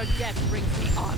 Your death brings me honor.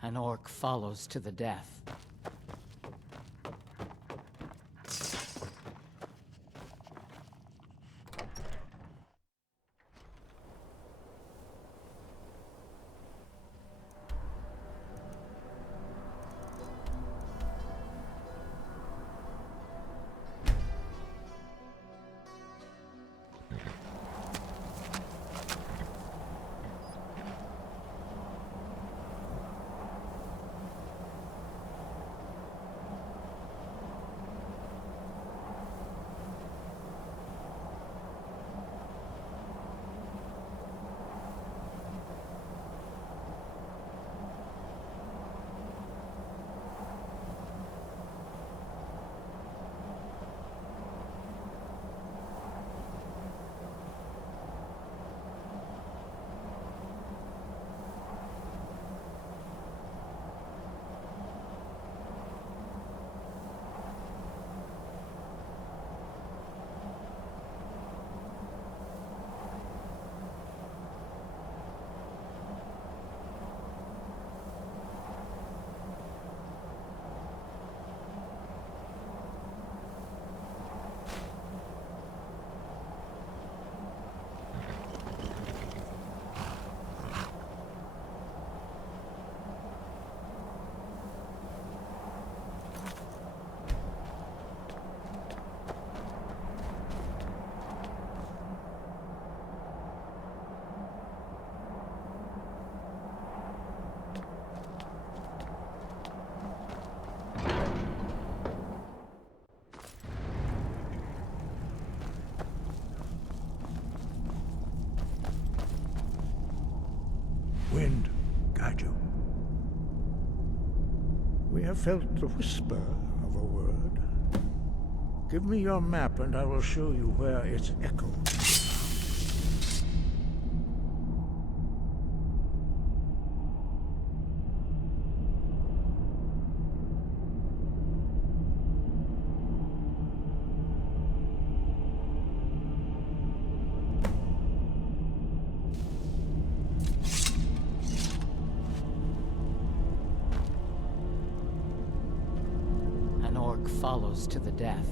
An orc follows to the death. have felt the whisper of a word. Give me your map and I will show you where its echo. An orc follows to the death.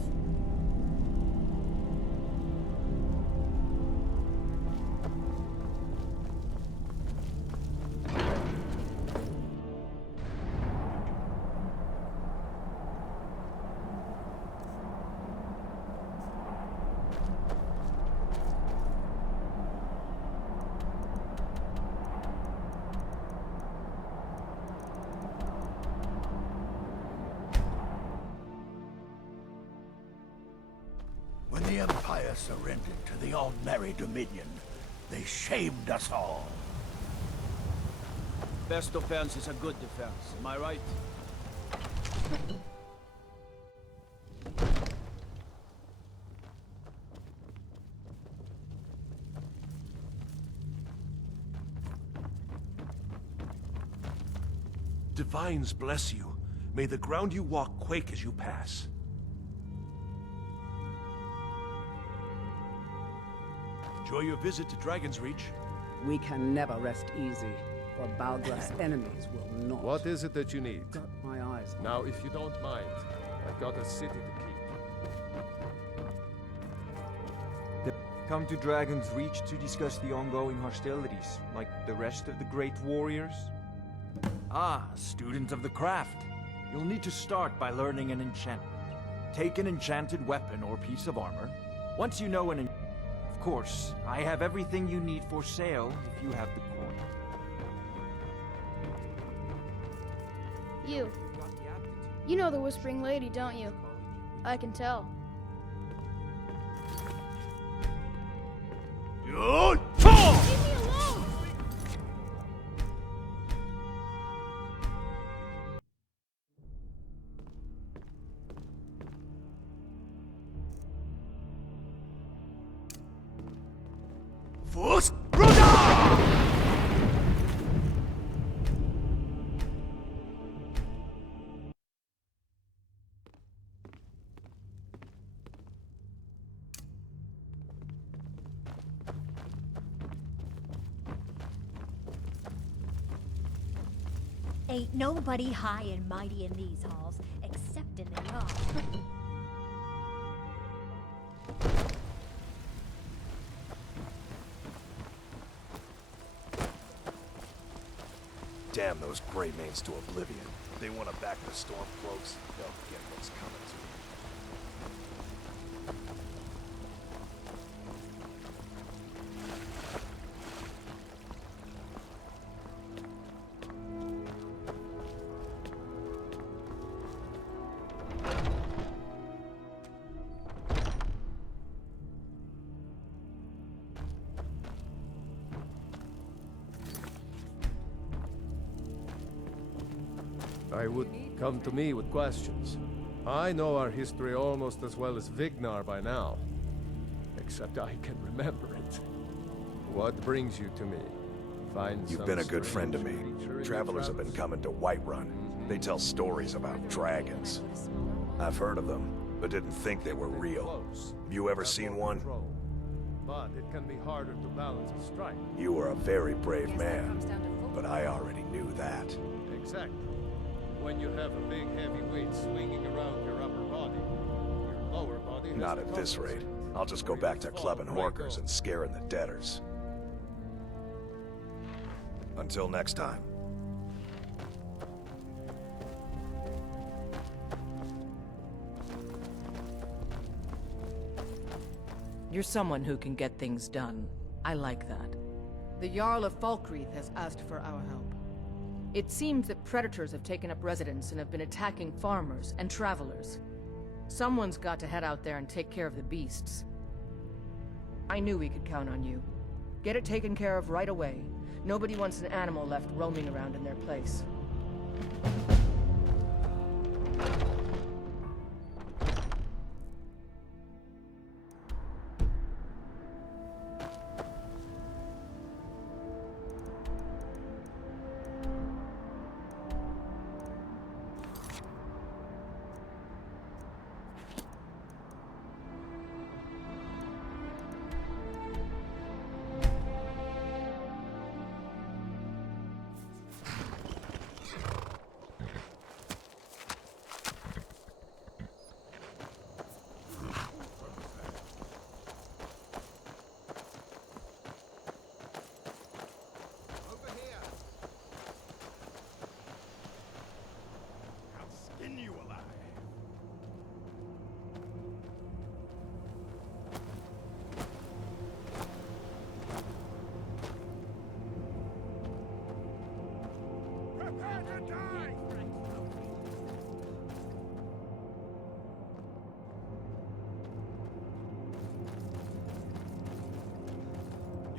When the Empire surrendered to the All-Merry Dominion, they shamed us all. Best defense is a good defense, am I right? Divines bless you. May the ground you walk quake as you pass. Enjoy your visit to Dragon's Reach. We can never rest easy, for Baldir's enemies will not. What is it that you need? Got my eyes on. Now, if you don't mind, I've got a city to keep. Come to Dragon's Reach to discuss the ongoing hostilities, like the rest of the great warriors? Ah, student of the craft. You'll need to start by learning an enchantment. Take an enchanted weapon or piece of armor. Once you know an Of course, I have everything you need for sale if you have the coin. You know the Whispering Lady, don't you? I can tell. Good. Leave me alone! Fus Bruda! Ain't nobody high and mighty in these halls, except in the yard. Damn those Greymanes to oblivion. They want to back the Stormcloaks. They'll get what's coming to them. I would come to me with questions. I know our history almost as well as Vignar by now. Except I can remember it. What brings you to me? Find You've some been a good friend strange to me. creature in Travelers have been travels? coming to Whiterun. They tell stories about dragons. I've heard of them, but didn't think they were real. Have you ever seen one? But it can be harder to balance a strike. You were a very brave man, but I already knew that. Exactly. When you have a big heavy weight swinging around your upper body, your lower body has Not to at this rate. compensate. I'll just go Or back you to clubbing fall right horkers off. and scaring the debtors. Until next time. You're someone who can get things done. I like that. The Jarl of Falkreath has asked for our help. It seems that predators have taken up residence and have been attacking farmers and travelers. Someone's got to head out there and take care of the beasts. I knew we could count on you. Get it taken care of right away. Nobody wants an animal left roaming around in their place.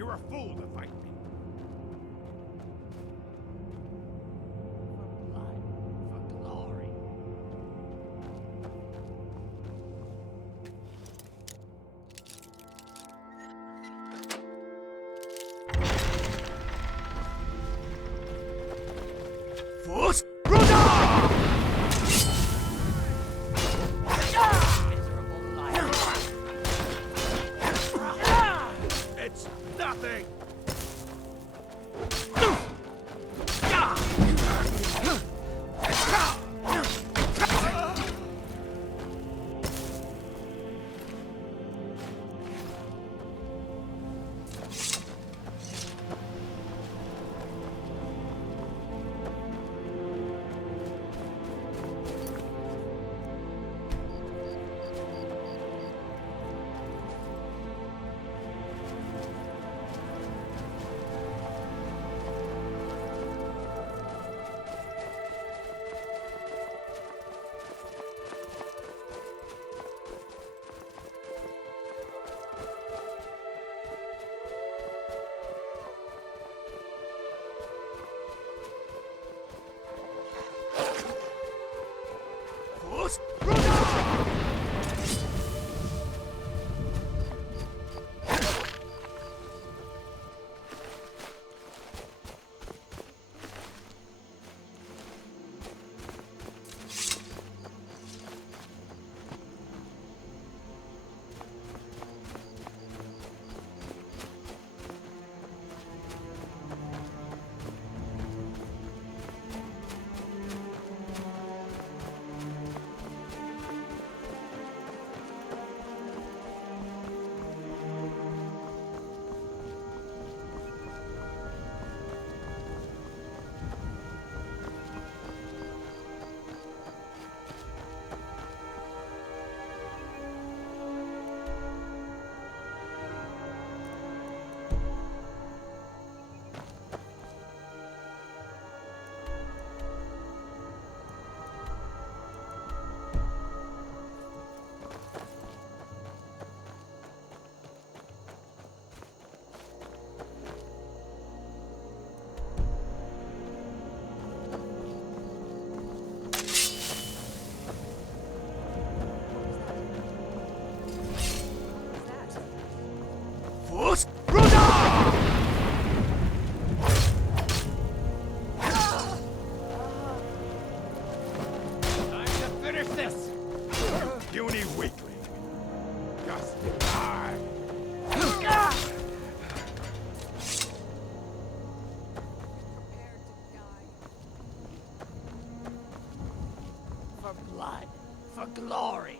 You're a fool to fight me. For blood, for glory. Fools! Ruda! Miserable liar. It's nothing! Fools! Ruda! Fools! Ruda! Time to finish this! Puny weakling. Just die! For blood, for glory.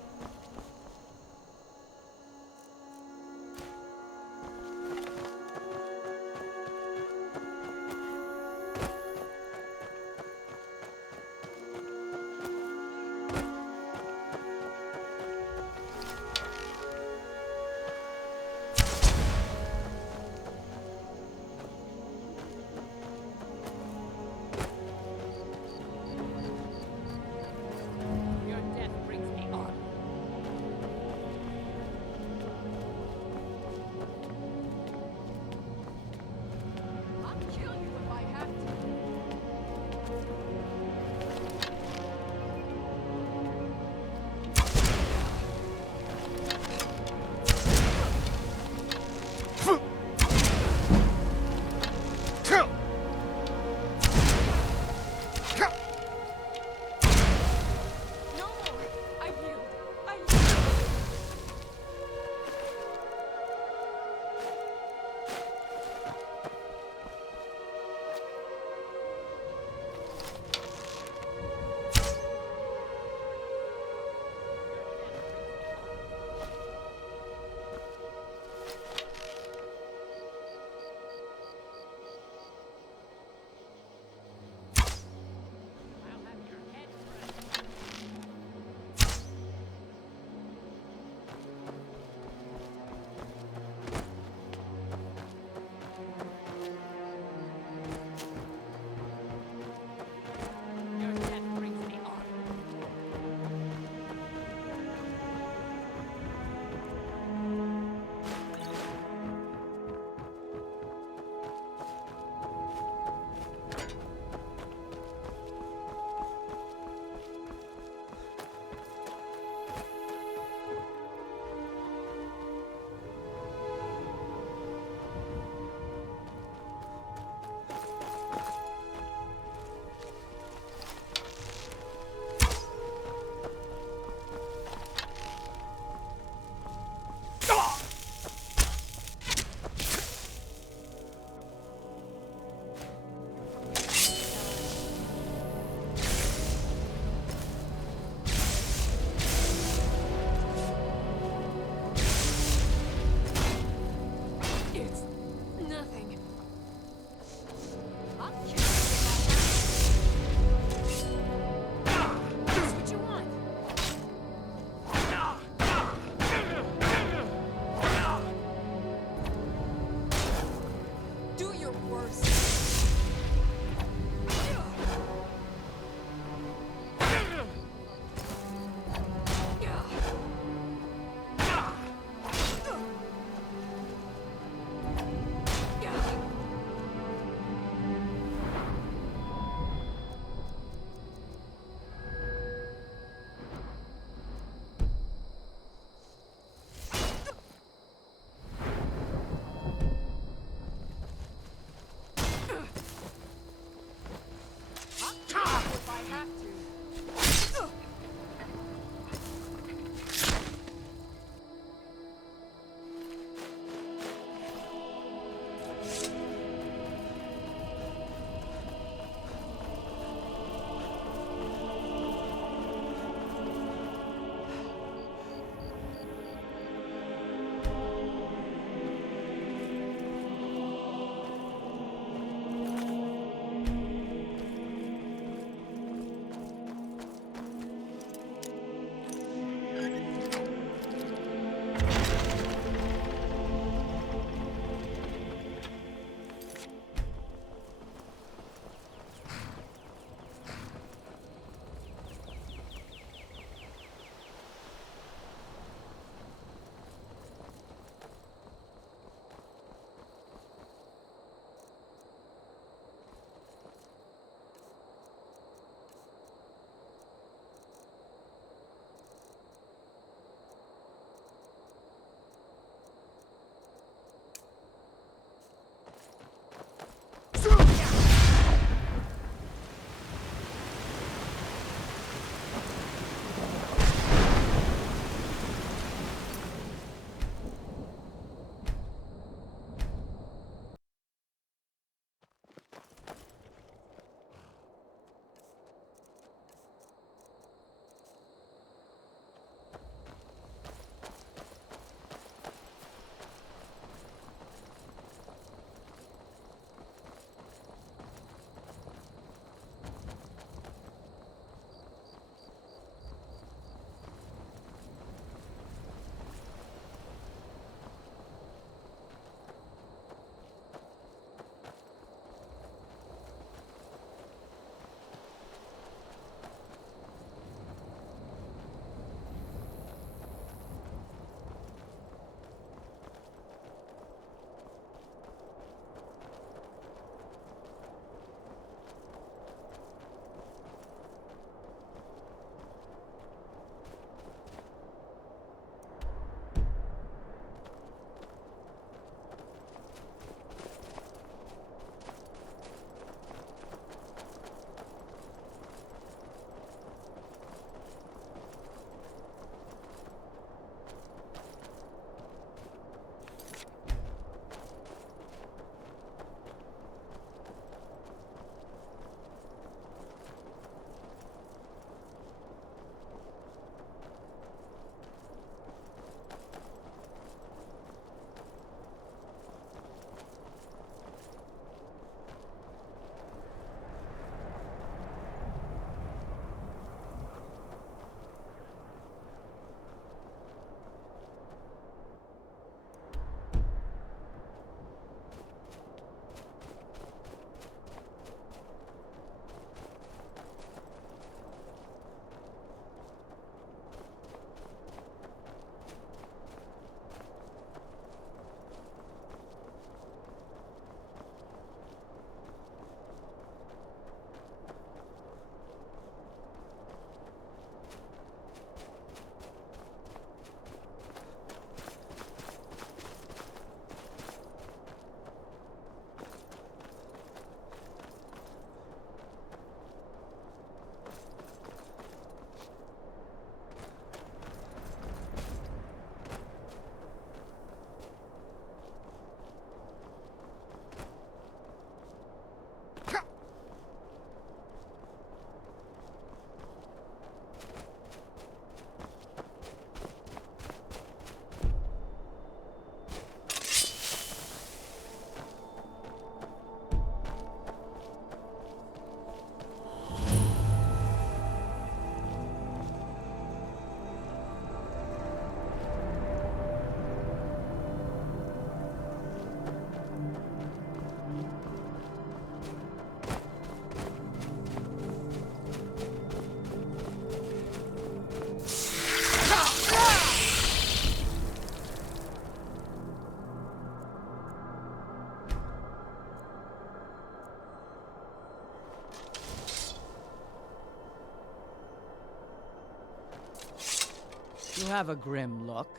You have a grim look.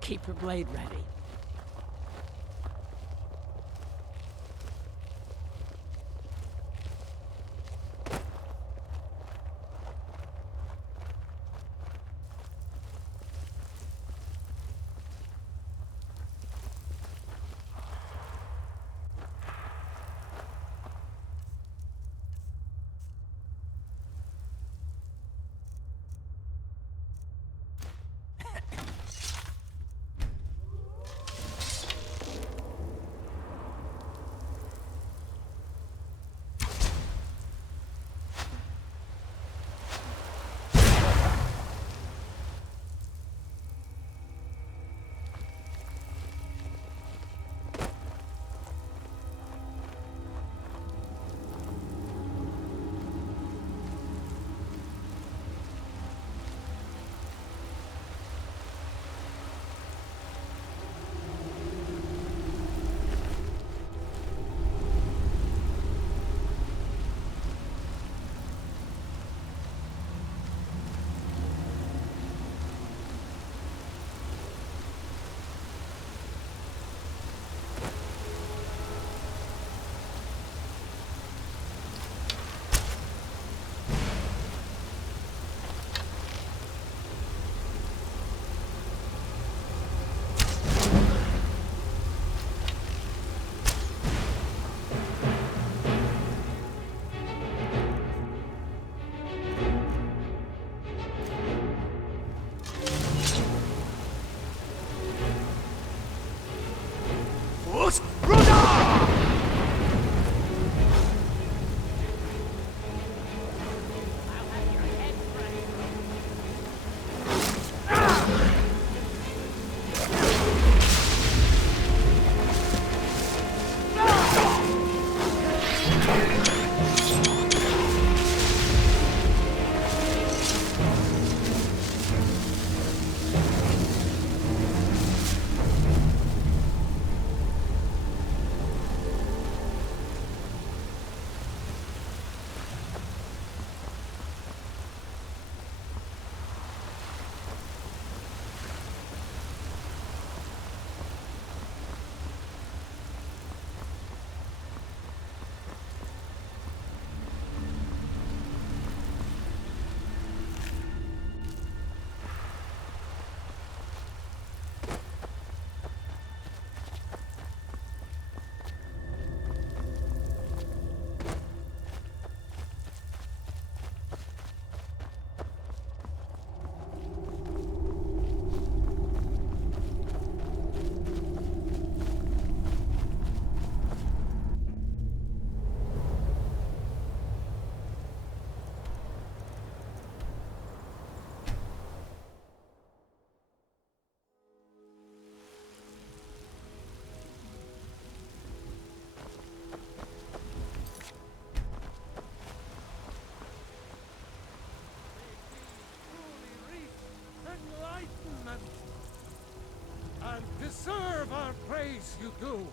Keep your blade ready. Deserve our praise you do,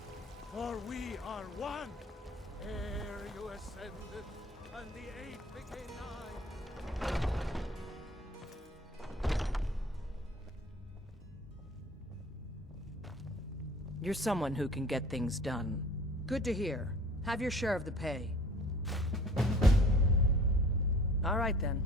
for we are one. Ere you ascended, and the eight became nine. You're someone who can get things done. Good to hear. Have your share of the pay. All right then.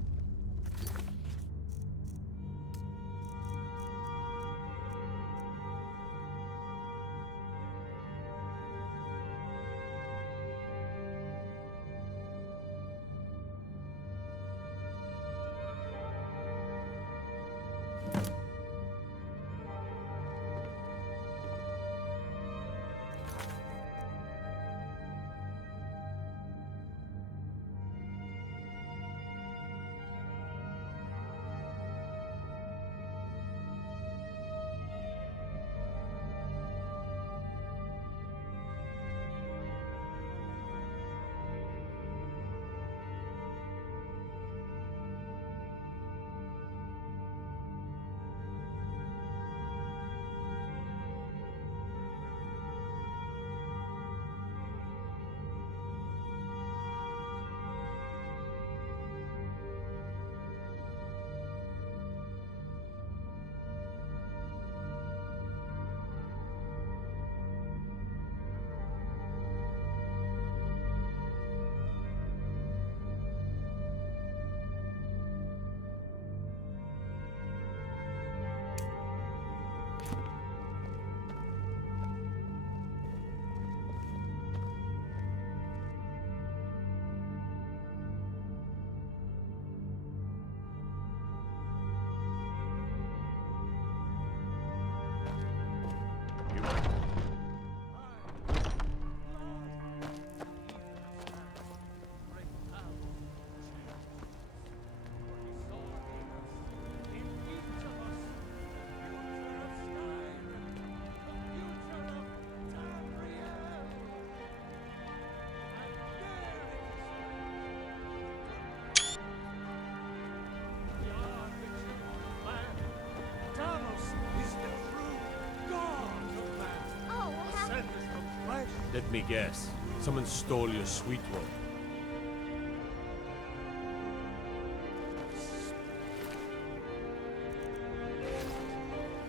Let me guess. Someone stole your sweet one.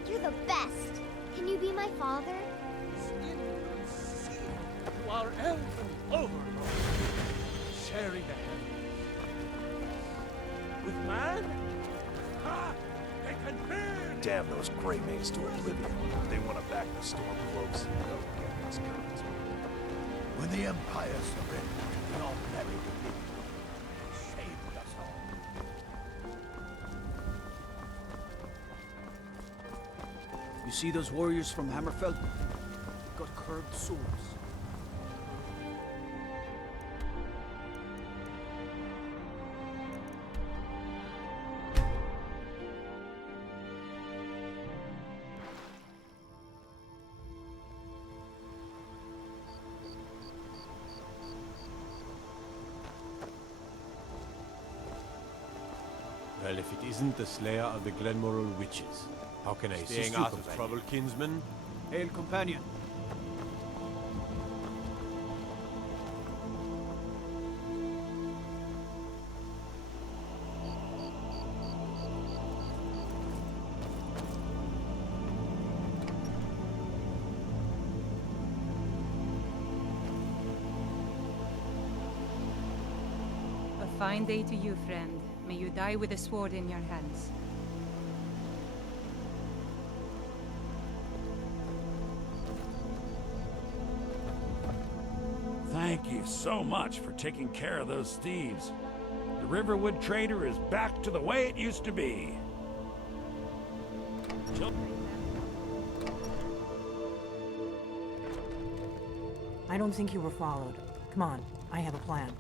You're the best. Can you be my father? To our elven overlord, sharing the heavens. With man? Ha! They can burn! Damn those Grey Maids to oblivion. They want to back the Stormcloaks. They'll get this guns. When the Empire surrendered, we all married the living. They saved us all. You see those warriors from Hammerfell? They've got curved swords. Well, if it isn't the slayer of the Glenmoral witches, how can I assist you, out of trouble, kinsman? Hail, companion. A fine day to you, friend. May you die with a sword in your hands. Thank you so much for taking care of those thieves. The Riverwood Trader is back to the way it used to be. I don't think you were followed. Come on, I have a plan.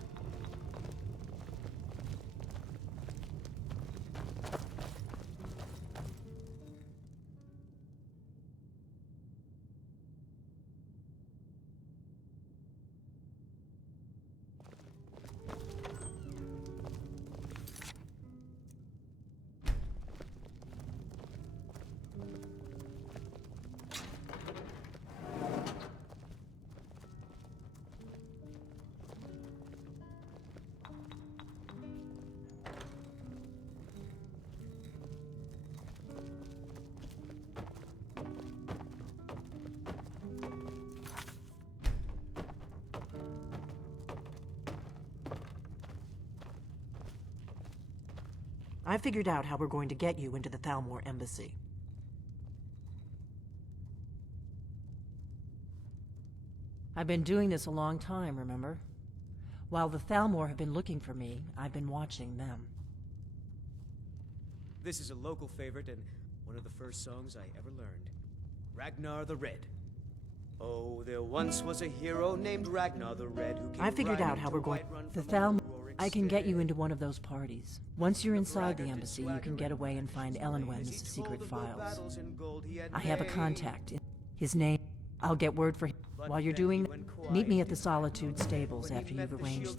I figured out how we're going to get you into the Thalmor Embassy. I've been doing this a long time, remember? While the Thalmor have been looking for me, I've been watching them. This is a local favorite and one of the first songs I ever learned. Ragnar the Red. Oh, there once was a hero named Ragnar the Red who came I figured out how we're going... The Thalmor... I can get you into one of those parties. Once you're inside the embassy, you can get away and find Elenwen's secret files. I have a contact. His name... I'll get word for him. While you're doing that, meet me at the Solitude Stables after you've arranged...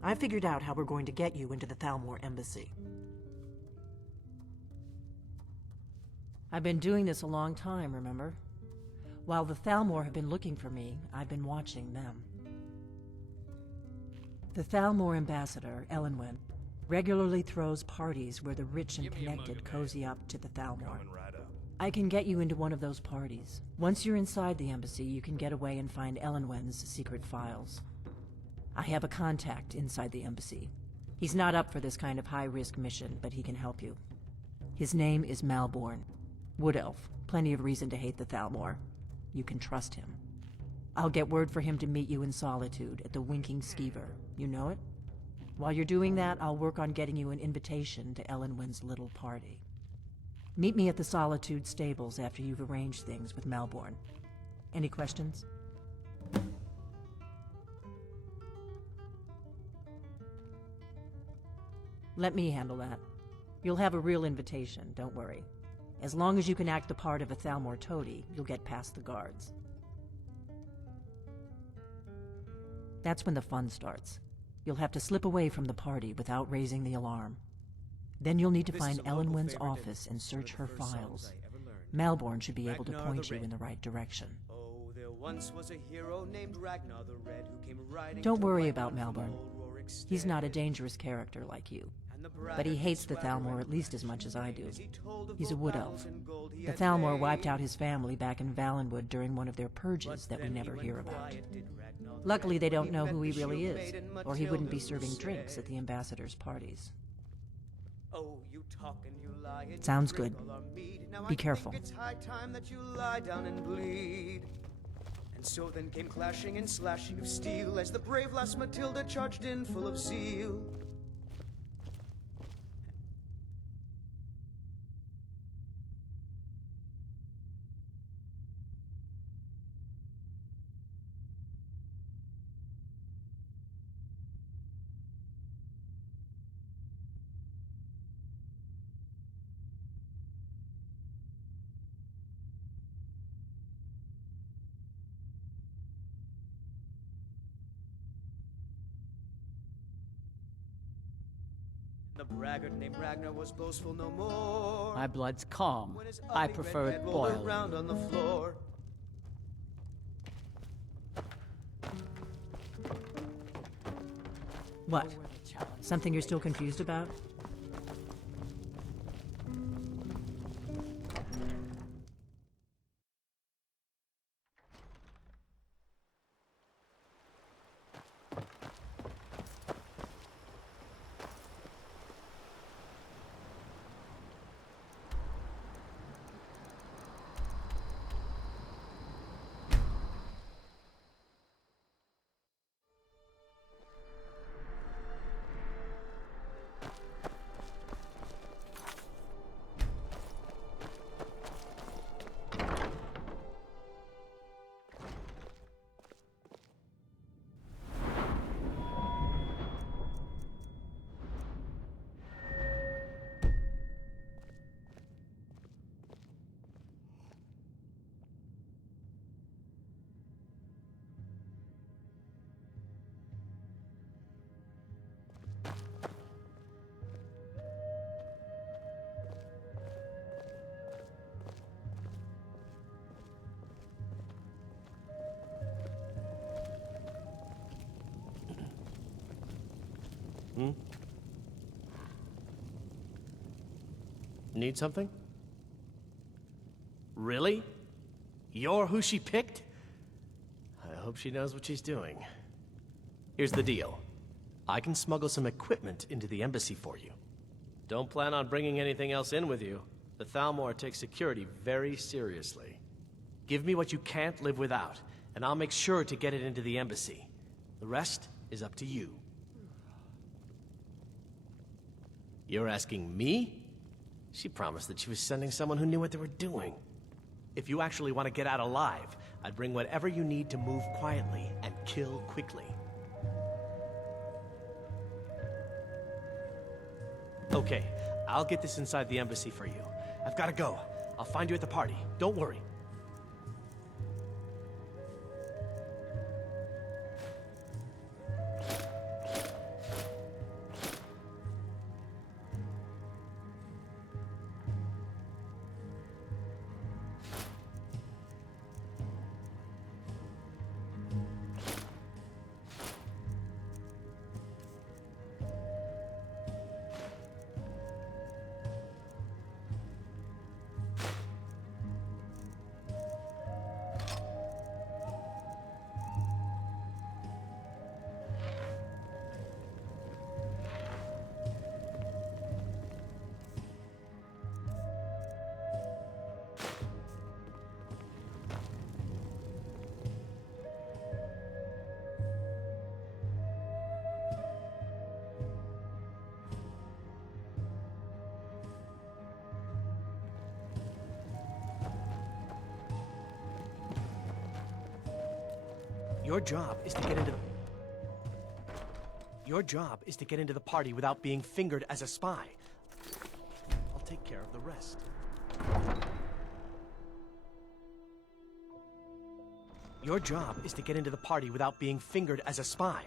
I figured out how we're going to get you into the Thalmor Embassy. I've been doing this a long time, remember? While the Thalmor have been looking for me, I've been watching them. The Thalmor ambassador, Elenwen, regularly throws parties where the rich and connected cozy up to the Thalmor. I can get you into one of those parties. Once you're inside the embassy, you can get away and find Elenwen's secret files. I have a contact inside the embassy. He's not up for this kind of high-risk mission, but he can help you. His name is Malborn. Wood Elf. Plenty of reason to hate the Thalmor. You can trust him. I'll get word for him to meet you in Solitude at the Winking Skeever. You know it? While you're doing that, I'll work on getting you an invitation to Elenwen's little party. Meet me at the Solitude Stables after you've arranged things with Malborn. Any questions? Let me handle that. You'll have a real invitation, don't worry. As long as you can act the part of a Thalmor toady, you'll get past the guards. That's when the fun starts. You'll have to slip away from the party without raising the alarm. Then you'll need to find Elenwen's office and search her files. Malborn should be able to point you in the right direction. Oh, there once was a hero named Ragnar the Red who came riding. Don't worry about Malborn. He's not a dangerous character like you. But he hates the Thalmor at least as much as I do. He's a wood elf. The Thalmor wiped out his family back in Valenwood during one of their purges that we never hear about. Luckily, they don't know who he really is, or he wouldn't be serving drinks at the ambassador's parties. Sounds good. Be careful. It's high time that you lie down and bleed. And so then came clashing and slashing of steel as the brave lass Matilda charged in full of zeal. The braggart named Ragnar was boastful no more. My blood's calm. I prefer it boiled. Around on the floor. What? Something you're still confused about? Need something? Really? You're who she picked? I hope she knows what she's doing. Here's the deal. I can smuggle some equipment into the embassy for you. Don't plan on bringing anything else in with you. The Thalmor takes security very seriously. Give me what you can't live without, and I'll make sure to get it into the embassy. The rest is up to you. You're asking me? She promised that she was sending someone who knew what they were doing. If you actually want to get out alive, I'd bring whatever you need to move quietly and kill quickly. Okay, I'll get this inside the embassy for you. I've got to go. I'll find you at the party. Don't worry. Your job is to get into the party without being fingered as a spy. I'll take care of the rest. Your job is to get into the party without being fingered as a spy.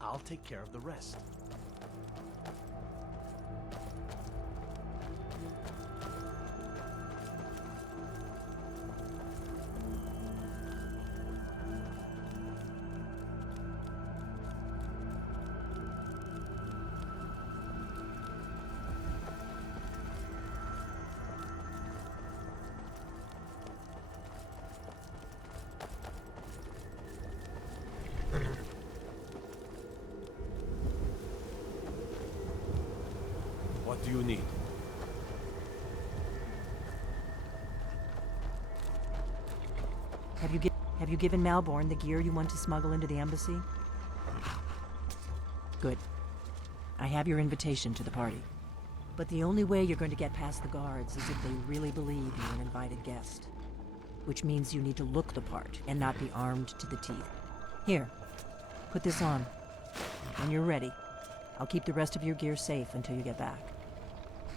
I'll take care of the rest. What do you need? Have you given Malborn the gear you want to smuggle into the embassy? Good. I have your invitation to the party. But the only way you're going to get past the guards is if they really believe you're an invited guest. Which means you need to look the part and not be armed to the teeth. Here, put this on. When you're ready, I'll keep the rest of your gear safe until you get back.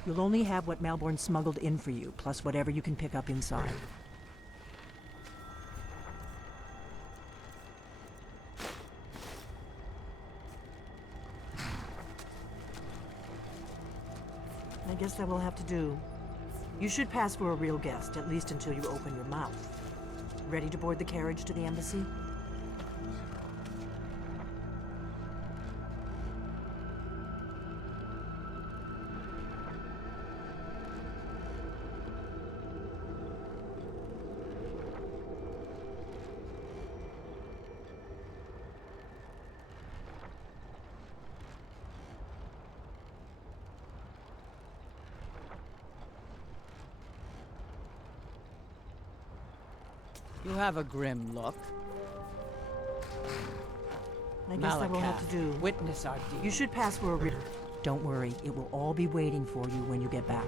You'll only have what Malborn smuggled in for you, plus whatever you can pick up inside. I guess that will have to do. You should pass for a real guest, at least until you open your mouth. Ready to board the carriage to the embassy? You have a grim look. I guess that will have to do. Witness our deed. You should pass for a real... Don't worry, it will all be waiting for you when you get back.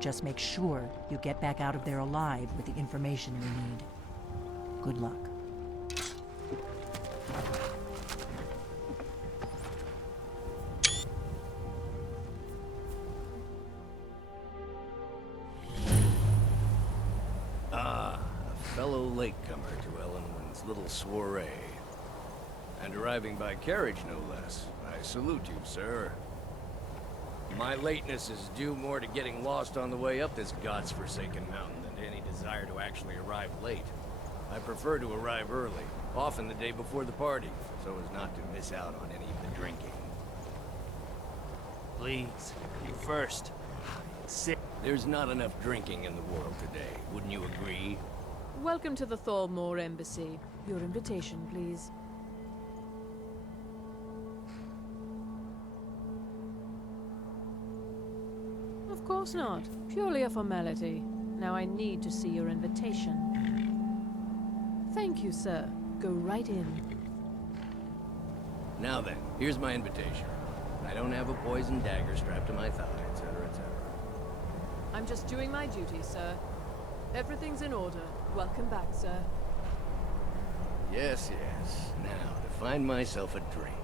Just make sure you get back out of there alive with the information you need. Good luck. Fellow latecomer to Ellenwin's little soiree. And arriving by carriage, no less. I salute you, sir. My lateness is due more to getting lost on the way up this god's-forsaken mountain than to any desire to actually arrive late. I prefer to arrive early, often the day before the party, so as not to miss out on any of the drinking. Please, you first. Sit. There's not enough drinking in the world today, wouldn't you agree? Welcome to the Thalmor Embassy. Your invitation, please. Of course not. Purely a formality. Now I need to see your invitation. Thank you, sir. Go right in. Now then, here's my invitation. I don't have a poison dagger strapped to my thigh, etc., etc. I'm just doing my duty, sir. Everything's in order. Welcome back, sir. Yes, yes. Now, to find myself a drink.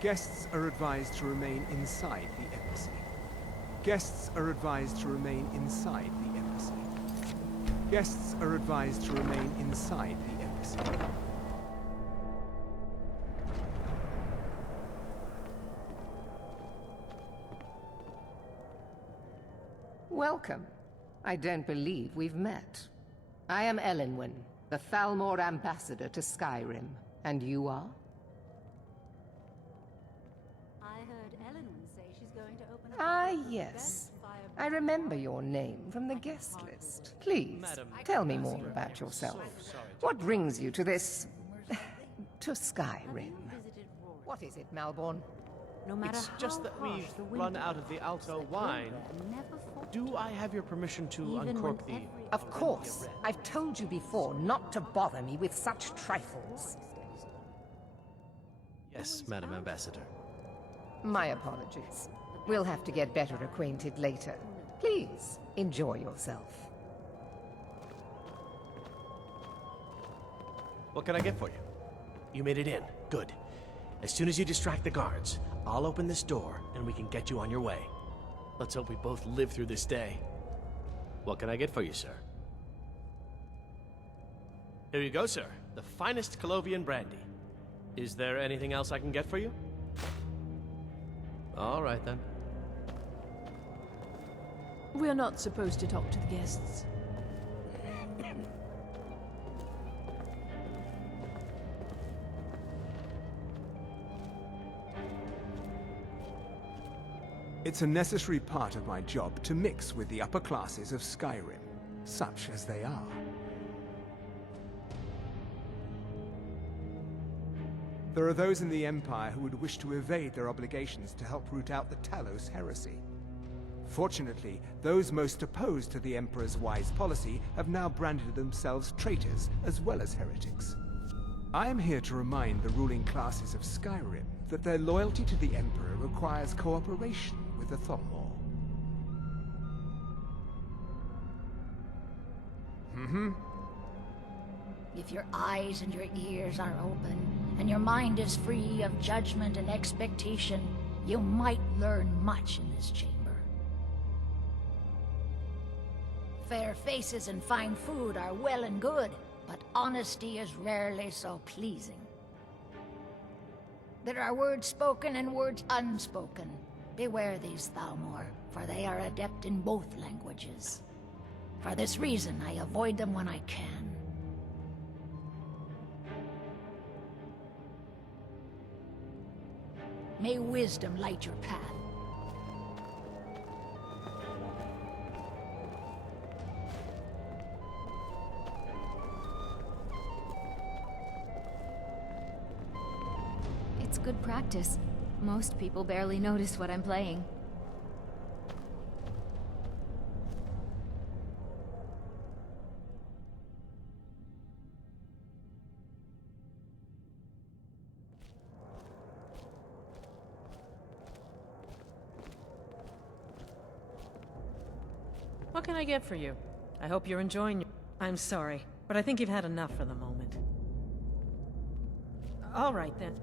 Guests are advised to remain inside the embassy. Guests are advised to remain inside the embassy. Guests are advised to remain inside the embassy. Welcome. I don't believe we've met. I am Ellenwin, the Thalmor Ambassador to Skyrim. And you are? I heard Ellenwin say she's going to open a... Ah, yes. I remember your name from the guest list. Please, tell me more about yourself. What brings you to this... to Skyrim? What is it, Malborn? No matter it's just that we've run out of the Alto wine. Do I have your permission to uncork the... Of course. I've told you before not to bother me with such trifles. Yes, Madam Ambassador. My apologies. We'll have to get better acquainted later. Please, enjoy yourself. What can I get for you? You made it in. Good. As soon as you distract the guards, I'll open this door, and we can get you on your way. Let's hope we both live through this day. What can I get for you, sir? Here you go, sir. The finest Colovian brandy. Is there anything else I can get for you? All right, then. We're not supposed to talk to the guests. It's a necessary part of my job to mix with the upper classes of Skyrim, such as they are. There are those in the Empire who would wish to evade their obligations to help root out the Talos heresy. Fortunately, those most opposed to the Emperor's wise policy have now branded themselves traitors as well as heretics. I am here to remind the ruling classes of Skyrim that their loyalty to the Emperor requires cooperation with the Thalmor. If your eyes and your ears are open, and your mind is free of judgment and expectation, you might learn much in this chamber. Fair faces and fine food are well and good, but honesty is rarely so pleasing. There are words spoken and words unspoken. Beware these Thalmor, for they are adept in both languages. For this reason, I avoid them when I can. May wisdom light your path. It's good practice. Most people barely notice what I'm playing. What can I get for you? I hope you're enjoying your... I'm sorry, but I think you've had enough for the moment. All right, then.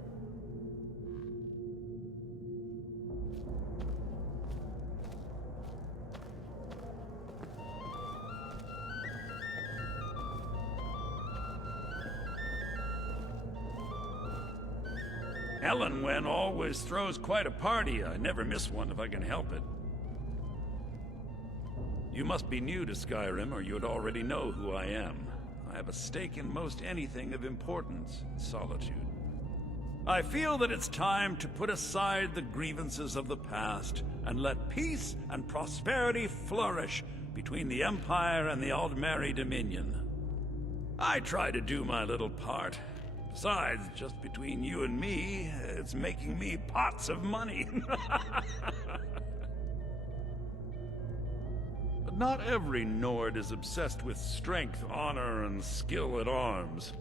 Alduin always throws quite a party. I never miss one if I can help it. You must be new to Skyrim, or you'd already know who I am. I have a stake in most anything of importance in Solitude. I feel that it's time to put aside the grievances of the past and let peace and prosperity flourish between the Empire and the Aldmeri Dominion. I try to do my little part. Besides, just between you and me, it's making me pots of money. But not every Nord is obsessed with strength, honor, and skill at arms.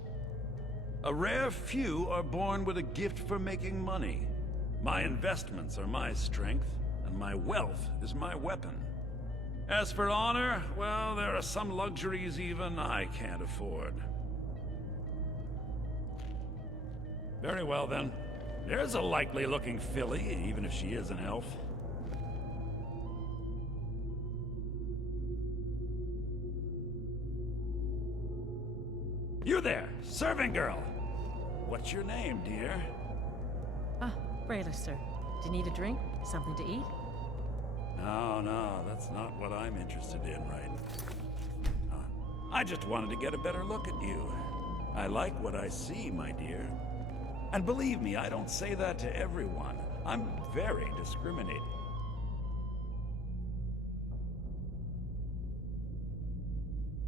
A rare few are born with a gift for making money. My investments are my strength, and my wealth is my weapon. As for honor, well, there are some luxuries even I can't afford. Very well, then. There's a likely-looking filly, even if she is an elf. You there, serving girl! What's your name, dear? Ah, Brayler, sir. Do you need a drink? Something to eat? No, that's not what I'm interested in right now. I just wanted to get a better look at you. I like what I see, my dear. And believe me, I don't say that to everyone. I'm very discriminating.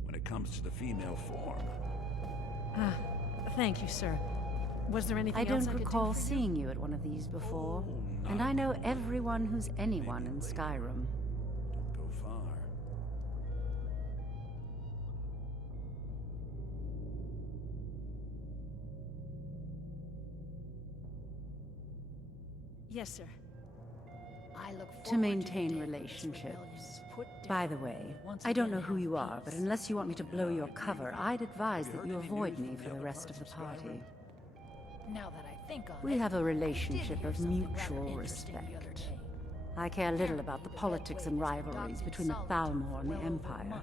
When it comes to the female form. Ah, thank you, sir. Was there anything I else don't I could recall do for seeing you at one of these before, and I know everyone who's anyone in Skyrim. Don't go far. Yes, sir. I look To maintain relationships. By the way, I don't know who you are, but unless you want me to blow your cover, I'd advise that you avoid me for the rest of the party. Now that I've We have a relationship of mutual respect. I care little about the politics and rivalries between the Thalmor and the Empire.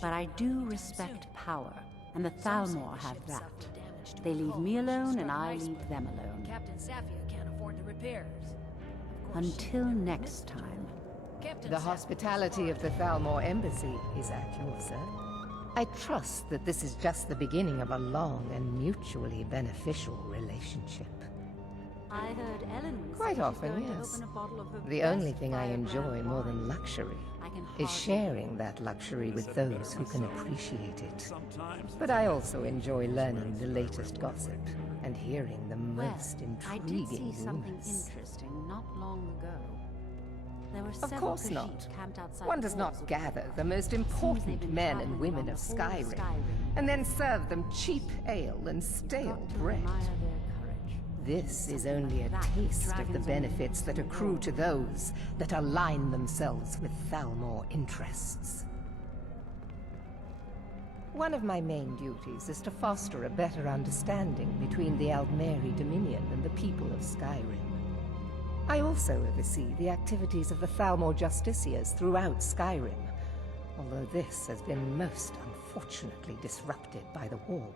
But I do respect power, and the Thalmor have that. They leave me alone, and I leave them alone. Captain Safia can't afford the repairs. Until next time. The hospitality of the Thalmor Embassy is at your service. I trust that this is just the beginning of a long and mutually beneficial relationship. I heard Ellen was Quite often, yes. The only thing I enjoy more than luxury is sharing that luxury with those who can appreciate it. But I also enjoy learning the latest gossip and hearing the most I did see intriguing something rumors. interesting not long ago. There were Of several course not. Khajiit camped outside One the does walls not of gather Borgakh. the most Seems they've important been men traveling and women around of the whole Skyrim, and then serve them cheap ale and stale bread. This is only a taste of the benefits that accrue to those that align themselves with Thalmor interests. One of my main duties is to foster a better understanding between the Aldmeri Dominion and the people of Skyrim. I also oversee the activities of the Thalmor Justiciars throughout Skyrim, although this has been most unfortunately disrupted by the war.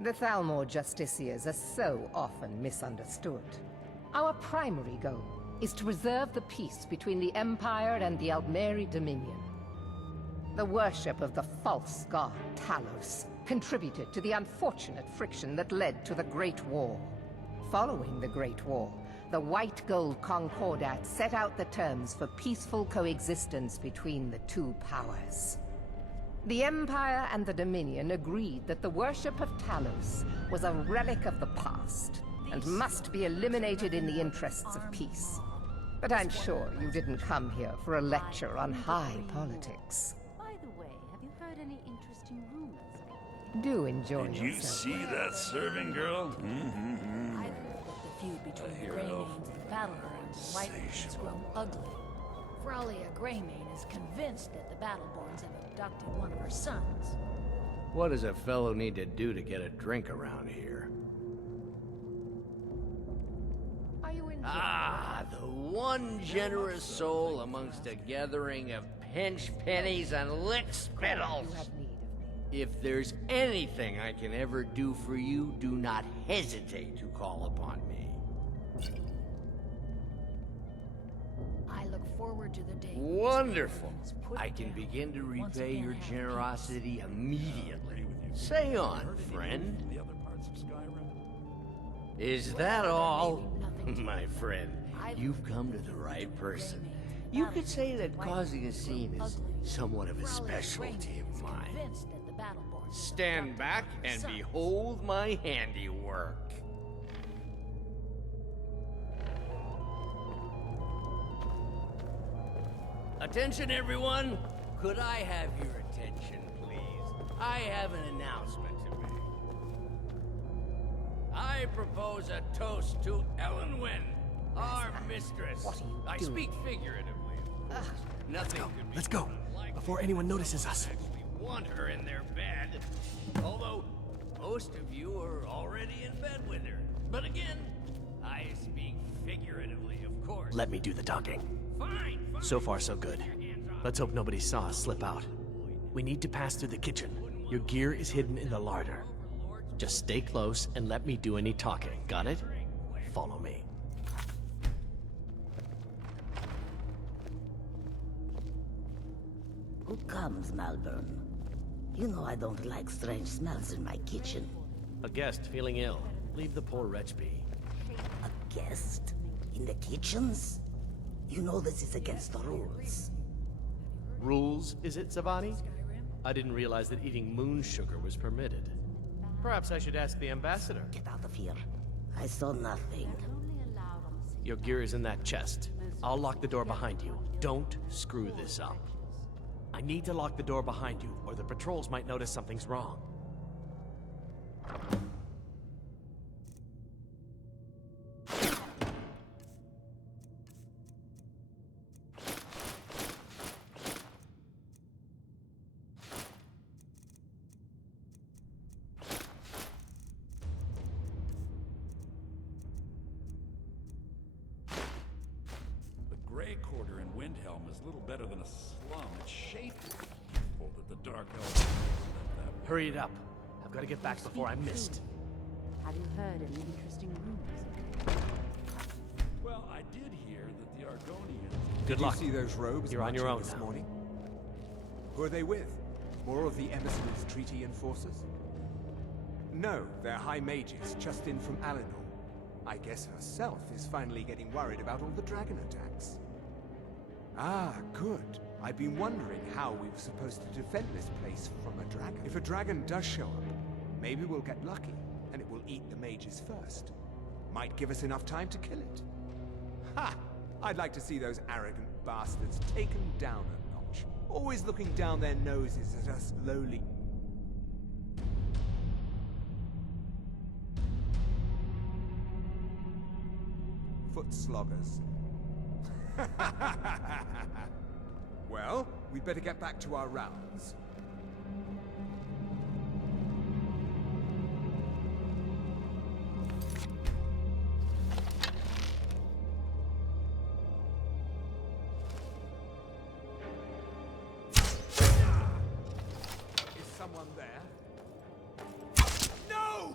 The Thalmor Justiciars are so often misunderstood. Our primary goal is to preserve the peace between the Empire and the Aldmeri Dominion. The worship of the false god Talos contributed to the unfortunate friction that led to the Great War. Following the Great War, the White Gold Concordat set out the terms for peaceful coexistence between the two powers. The Empire and the Dominion agreed that the worship of Talos was a relic of the past and must be eliminated in the interests of peace. But I'm sure you didn't come here for a lecture on high politics. By the way, have you heard any interesting rumors? Do enjoy Did you yourself. see that serving girl? I heard that the feud between the Greymanes and the Battleborns and Whitelands has grown ugly. Fralia Greymane is convinced that the Battleborns have abducted one of her sons. What does a fellow need to do to get a drink around here? Are you enjoying The one generous soul amongst a gathering of pinch pennies and lick spittles. If there's anything I can ever do for you, do not hesitate to call upon me. I look forward to the day. Wonderful! I can begin to repay your generosity immediately. Say on, friend. Is that all? My friend, you've come to the right person. You could say that causing a scene is somewhat of a specialty of mine. Stand back and behold my handiwork. Attention, everyone! Could I have your attention, please? I have an announcement to make. I propose a toast to Ellenwyn, our mistress. I speak figuratively, of course. Nothing could be Let's go, before anyone notices us. want her in their bed. Although, most of you are already in bed with her. But again, I speak figuratively, of course. Let me do the talking. Fine. So far, so good. Let's hope nobody saw us slip out. We need to pass through the kitchen. Your gear is hidden in the larder. Just stay close and let me do any talking. Got it? Follow me. Who comes, Malvern? You know I don't like strange smells in my kitchen. A guest feeling ill. Leave the poor wretch be. A guest? In the kitchens? You know this is against the rules. Rules, is it, Zavani? I didn't realize that eating moon sugar was permitted. Perhaps I should ask the ambassador. Get out of here. I saw nothing. Your gear is in that chest. I'll lock the door behind you. Don't screw this up. I need to lock the door behind you, or the patrols might notice something's wrong. Grey Quarter in Windhelm is little better than a slum. It's shameful that the Dark Elves live that way. Hurry it up. I've got to get back before I'm missed. Have you heard any interesting rumors? Well, I did hear that the Argonians... Good luck. Did you see those rogues You're on your own this now. morning? Who are they with? More of the Emissary's treaty enforcers? No, they're high mages just in from Alinor. I guess herself is finally getting worried about all the dragon attacks. Ah, good. I've been wondering how we were supposed to defend this place from a dragon. If a dragon does show up, maybe we'll get lucky, and it will eat the mages first. Might give us enough time to kill it. Ha! I'd like to see those arrogant bastards taken down a notch. Always looking down their noses at us lowly... foot sloggers. Well, we'd better get back to our rounds. Is someone there? No!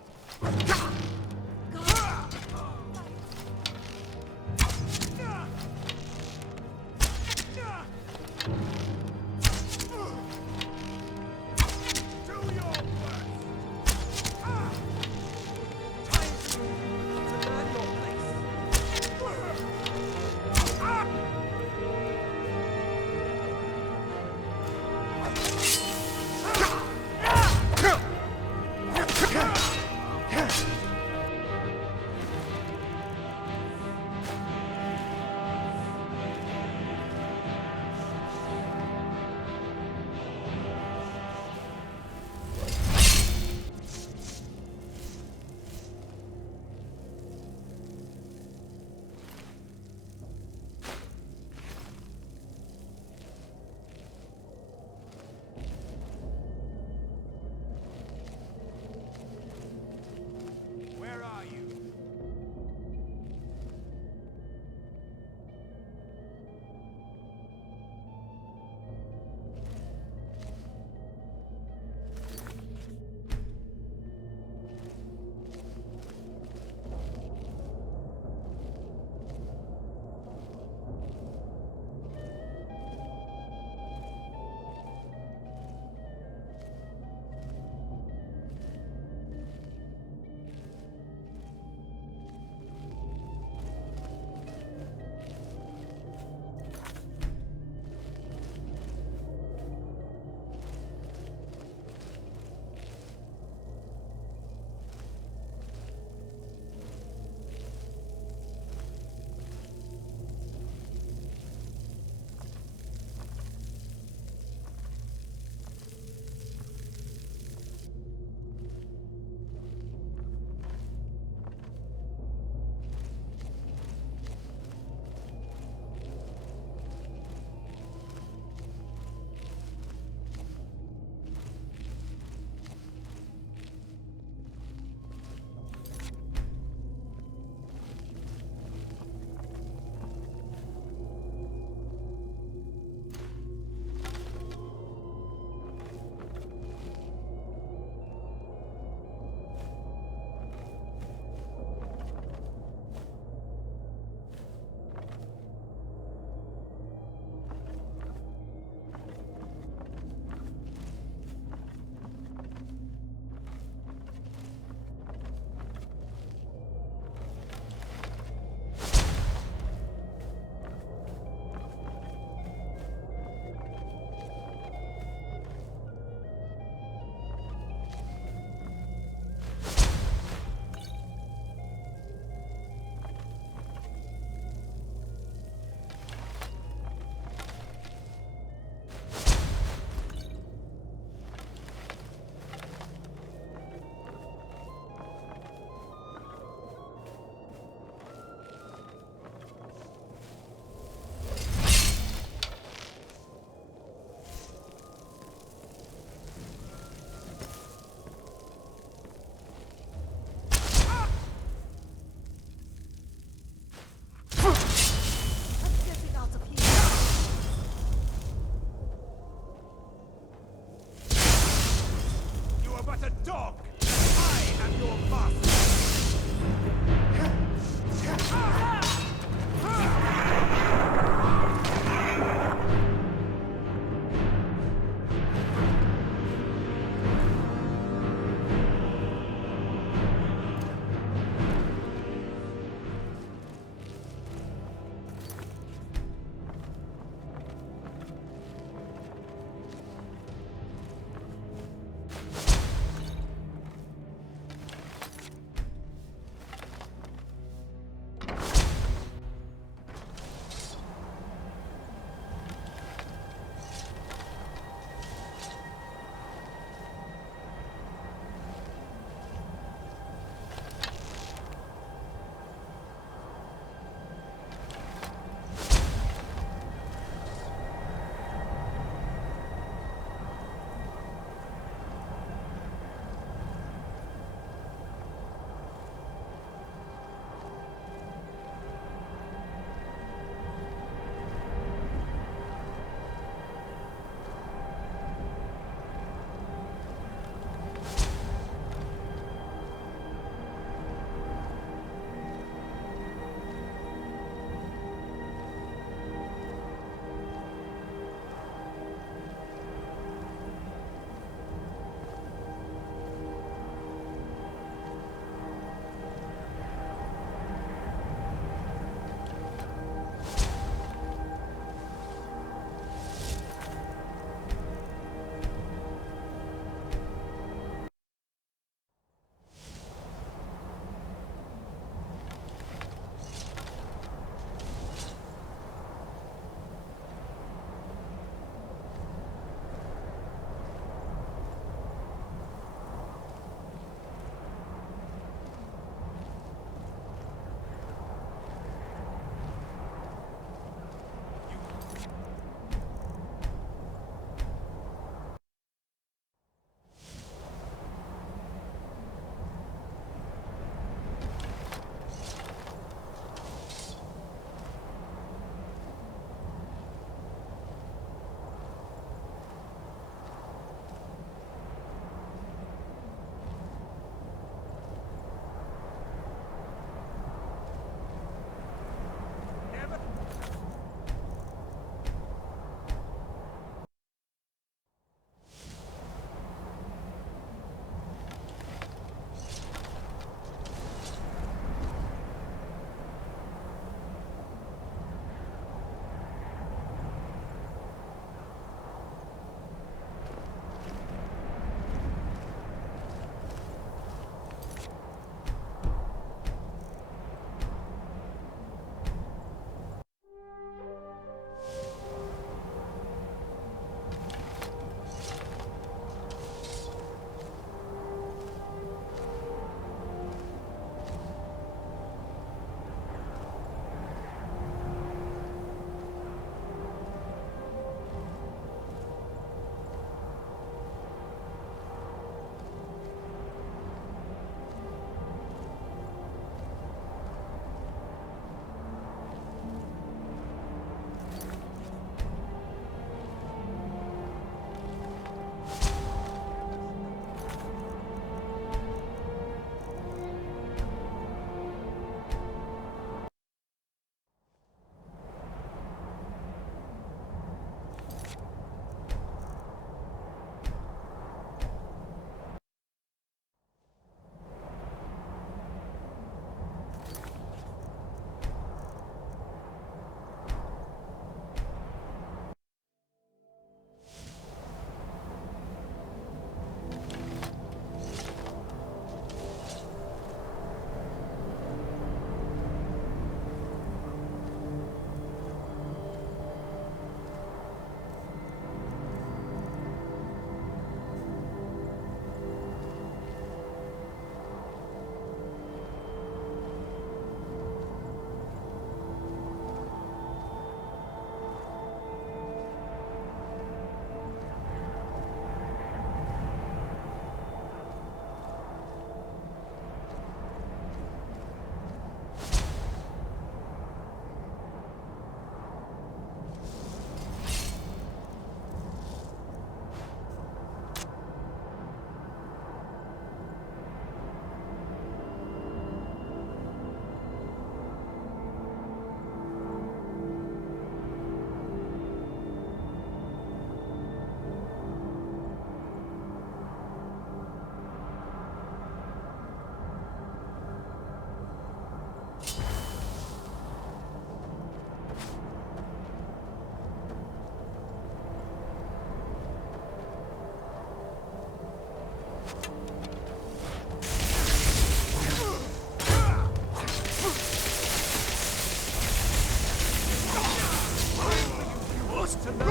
to know.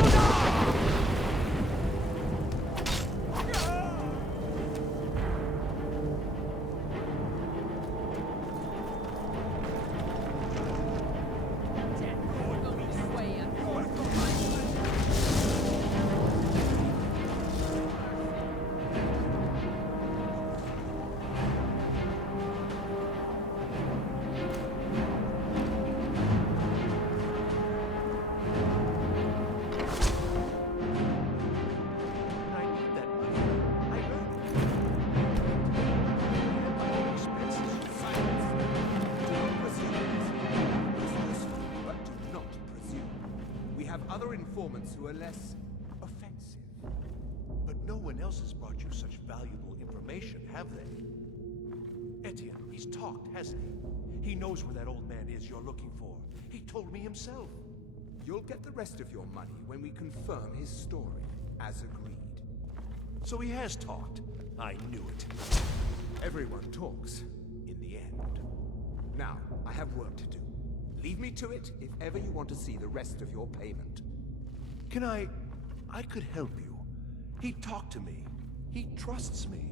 Informants who are less offensive. But no one else has brought you such valuable information, have they? Etienne, he's talked, hasn't he? He knows where that old man is you're looking for. He told me himself. You'll get the rest of your money when we confirm his story, as agreed. So he has talked. I knew it. Everyone talks, in the end. Now, I have work to do. Leave me to it if ever you want to see the rest of your payment. Can I could help you. He talked to me. He trusts me.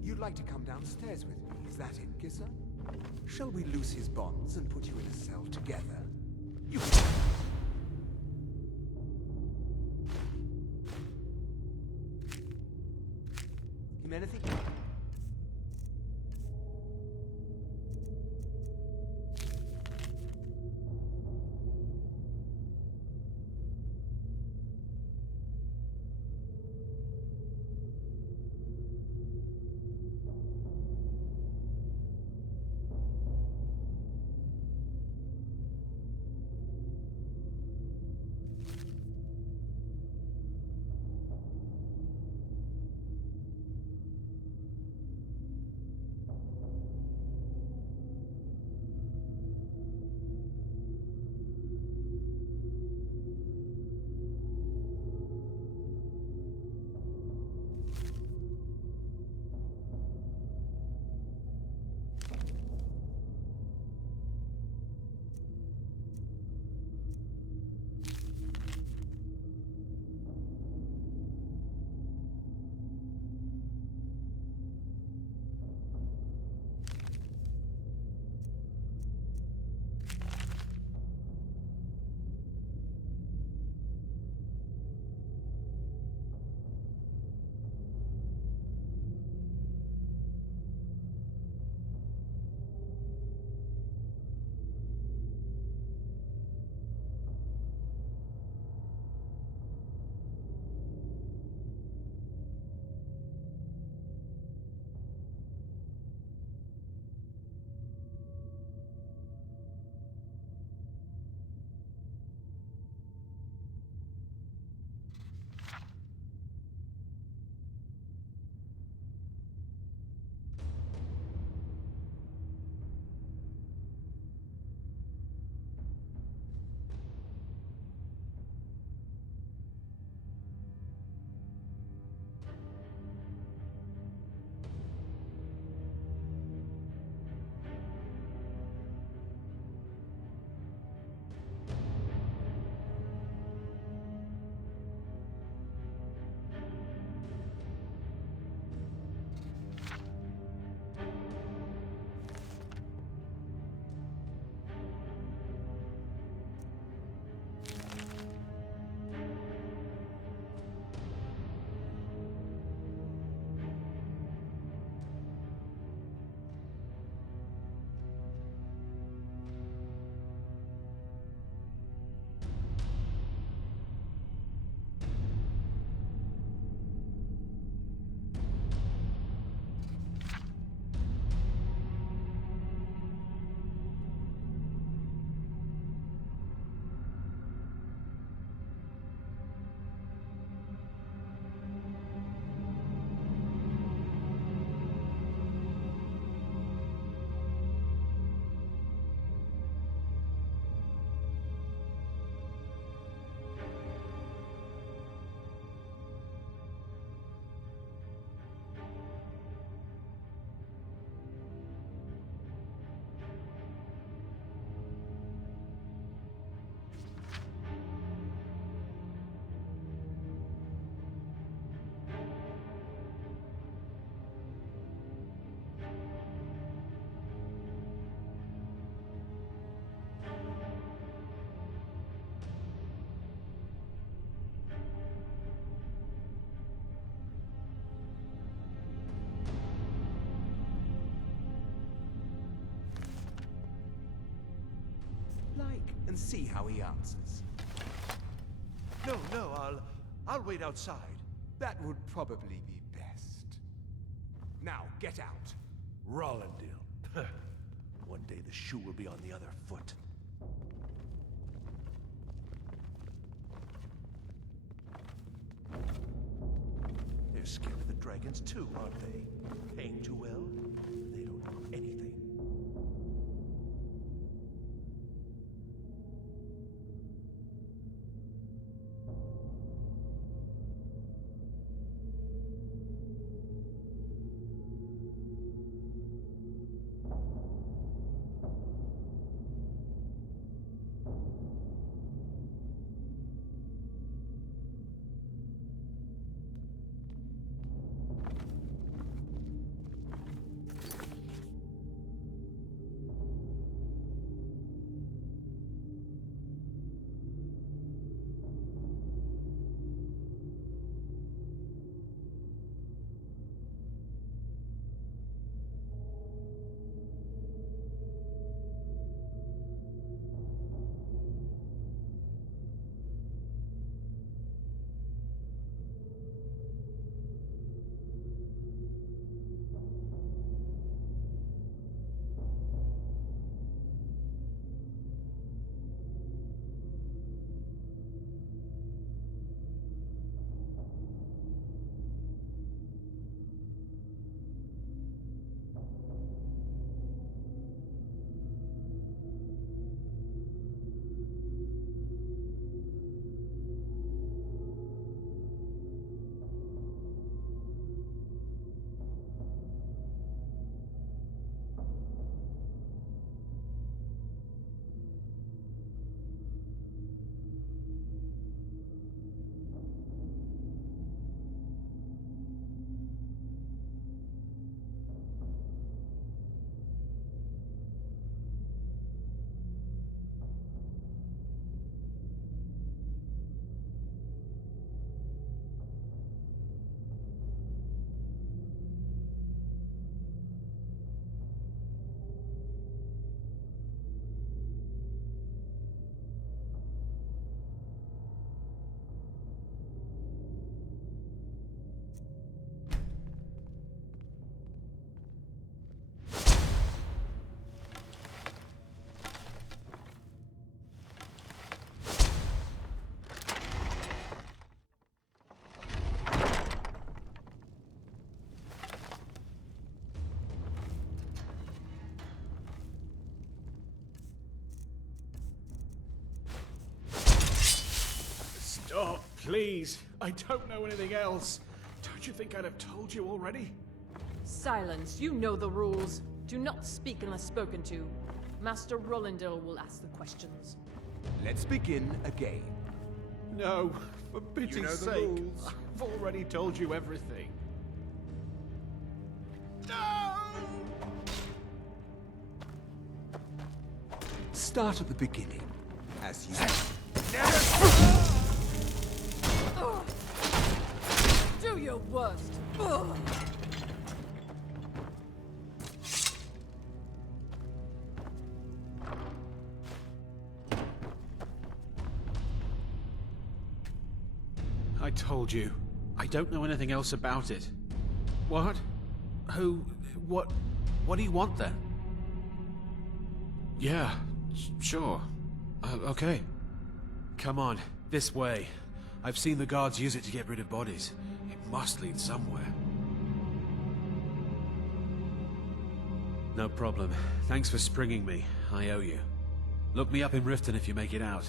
You'd like to come downstairs with me, is that it, Gissa? Shall we loose his bonds and put you in a cell together? You... Anything? and see how he answers. No, I'll wait outside. That would probably be best. Now, get out. Rollendale. One day the shoe will be on the other foot. They're scared of the dragons too, aren't they? Paying too well? They don't know anything. Stop, please. I don't know anything else. Don't you think I'd have told you already? Silence. You know the rules. Do not speak unless spoken to. Master Rollendale will ask the questions. Let's begin again. No, for pity's You know the sake. rules. I've already told you everything. Start at the beginning, as you... Do your worst. I told you. I don't know anything else about it. What? Who? What do you want then? Yeah, sure. Okay. Come on, this way. I've seen the guards use it to get rid of bodies. It must lead somewhere. No problem. Thanks for springing me. I owe you. Look me up in Riften if you make it out.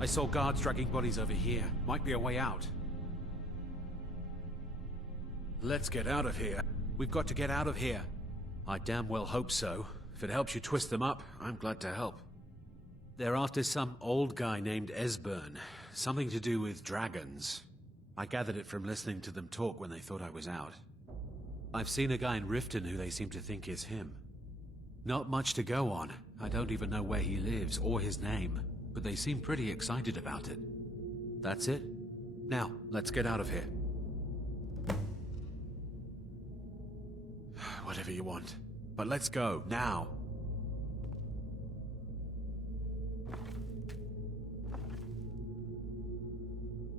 I saw guards dragging bodies over here. Might be a way out. Let's get out of here. We've got to get out of here. I damn well hope so. If it helps you twist them up, I'm glad to help. They're after some old guy named Esbern. Something to do with dragons. I gathered it from listening to them talk when they thought I was out. I've seen a guy in Riften who they seem to think is him. Not much to go on. I don't even know where he lives or his name, but they seem pretty excited about it. That's it. Now, let's get out of here. Whatever you want. But let's go, now.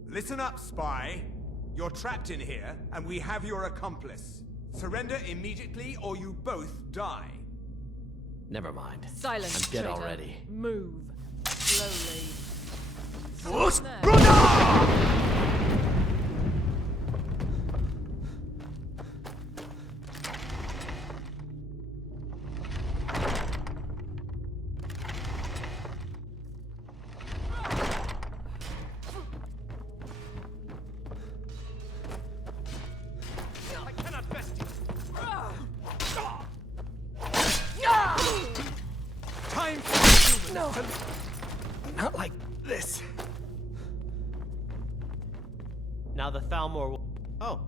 Listen up, spy. You're trapped in here, and we have your accomplice. Surrender immediately, or you both die. Never mind. Silence, I'm dead traitor. already. Move. Slowly. Not like this. Now the Thalmor will... Oh.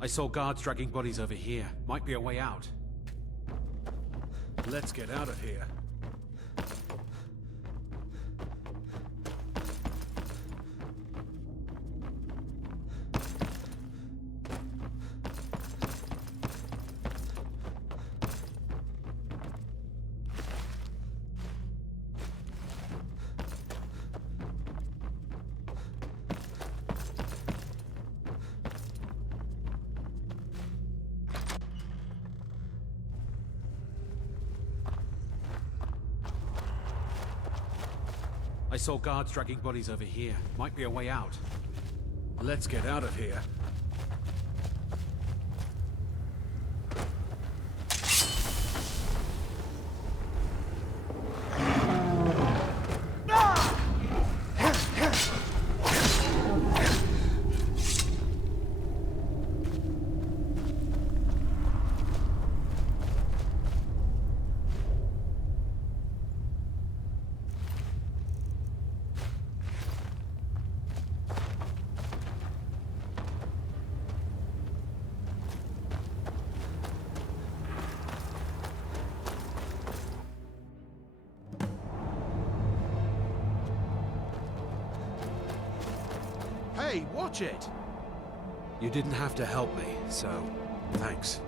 I saw guards dragging bodies over here. Might be a way out. Let's get out of here. I saw guards dragging bodies over here. Might be a way out. Let's get out of here. Hey, watch it! You didn't have to help me, so thanks.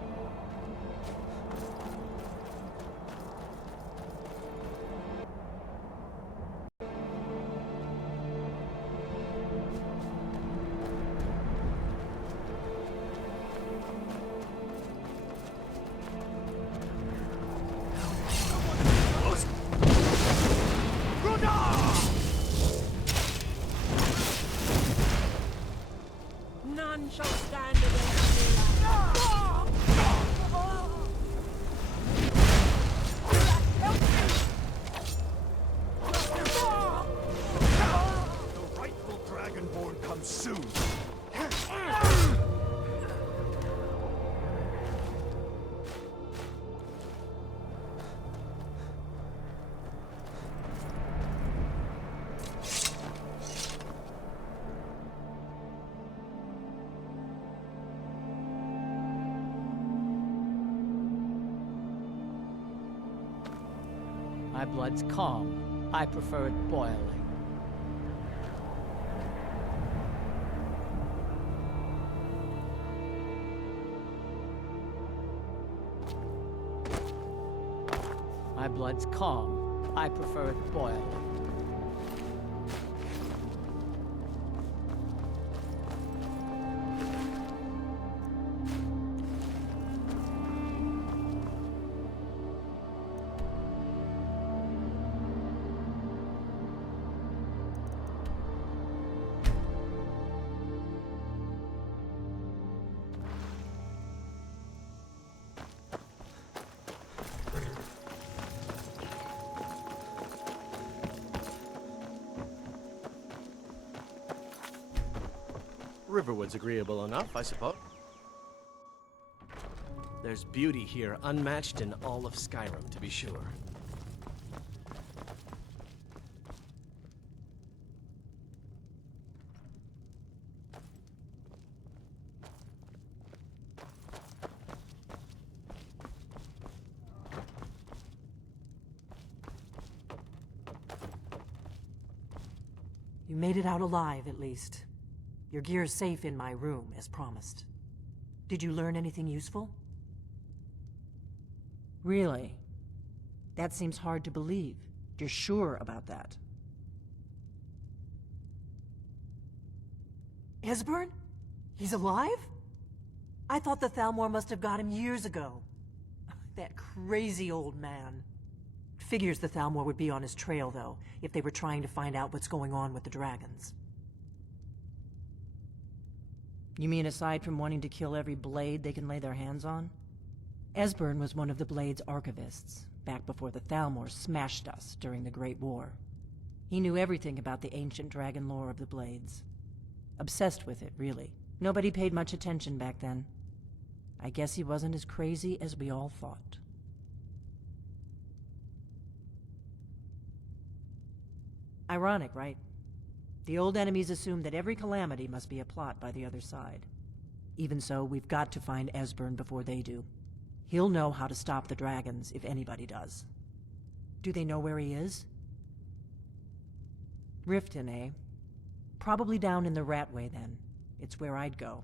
None shall stand against me. The rightful Dragonborn comes soon. My blood's calm. I prefer it boiling. My blood's calm. I prefer it boiling. Riverwood's agreeable enough, I suppose. There's beauty here unmatched in all of Skyrim, to be sure. You made it out alive, at least. Your gear's safe in my room, as promised. Did you learn anything useful? Really? That seems hard to believe. You're sure about that? Esbern? He's alive? I thought the Thalmor must have got him years ago. That crazy old man. Figures the Thalmor would be on his trail, though, if they were trying to find out what's going on with the dragons. You mean aside from wanting to kill every blade they can lay their hands on? Esbern was one of the Blade's archivists, back before the Thalmor smashed us during the Great War. He knew everything about the ancient dragon lore of the Blades. Obsessed with it, really. Nobody paid much attention back then. I guess he wasn't as crazy as we all thought. Ironic, right? The old enemies assume that every calamity must be a plot by the other side. Even so, we've got to find Esbern before they do. He'll know how to stop the dragons, if anybody does. Do they know where he is? Riften, eh? Probably down in the Ratway, then. It's where I'd go.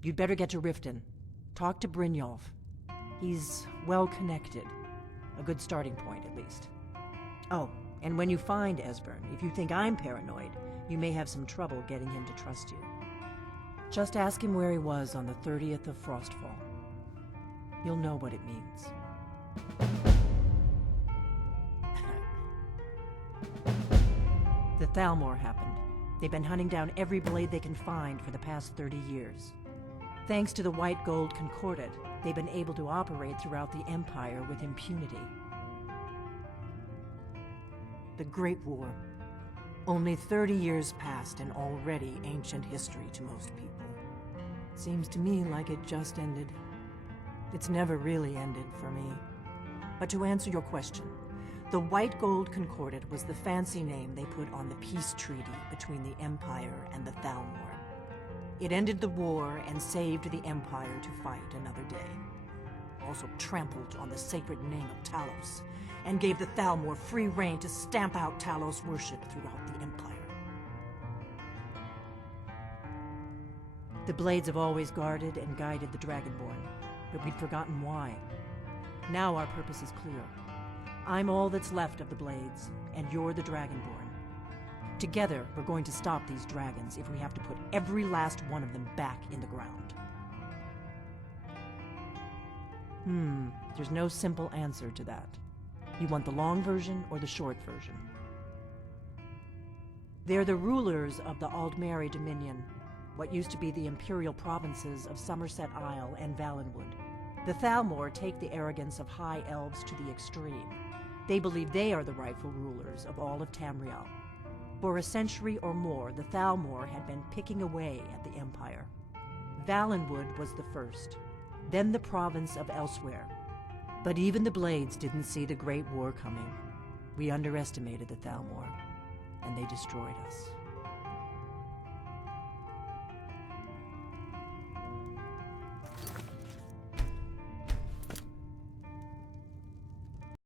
You'd better get to Riften. Talk to Brynjolf. He's well-connected. A good starting point, at least. Oh, and when you find Esbern, if you think I'm paranoid, you may have some trouble getting him to trust you. Just ask him where he was on the 30th of Frostfall. You'll know what it means. The Thalmor happened. They've been hunting down every blade they can find for the past 30 years. Thanks to the White Gold Concordat, they've been able to operate throughout the Empire with impunity. The Great War. Only 30 years passed and already ancient history to most people. Seems to me like it just ended. It's never really ended for me. But to answer your question, the White Gold Concordat was the fancy name they put on the peace treaty between the Empire and the Thalmor. It ended the war and saved the Empire to fight another day. Also trampled on the sacred name of Talos, and gave the Thalmor free rein to stamp out Talos worship throughout the Empire. The Blades have always guarded and guided the Dragonborn, but we'd forgotten why. Now our purpose is clear. I'm all that's left of the Blades, and you're the Dragonborn. Together, we're going to stop these dragons if we have to put every last one of them back in the ground. There's no simple answer to that. You want the long version or the short version? They're the rulers of the Aldmeri Dominion, what used to be the imperial provinces of Somerset Isle and Valenwood. The Thalmor take the arrogance of high elves to the extreme. They believe they are the rightful rulers of all of Tamriel. For a century or more, the Thalmor had been picking away at the Empire. Valenwood was the first, then the province of Elsewhere. But even the Blades didn't see the Great War coming. We underestimated the Thalmor, and they destroyed us.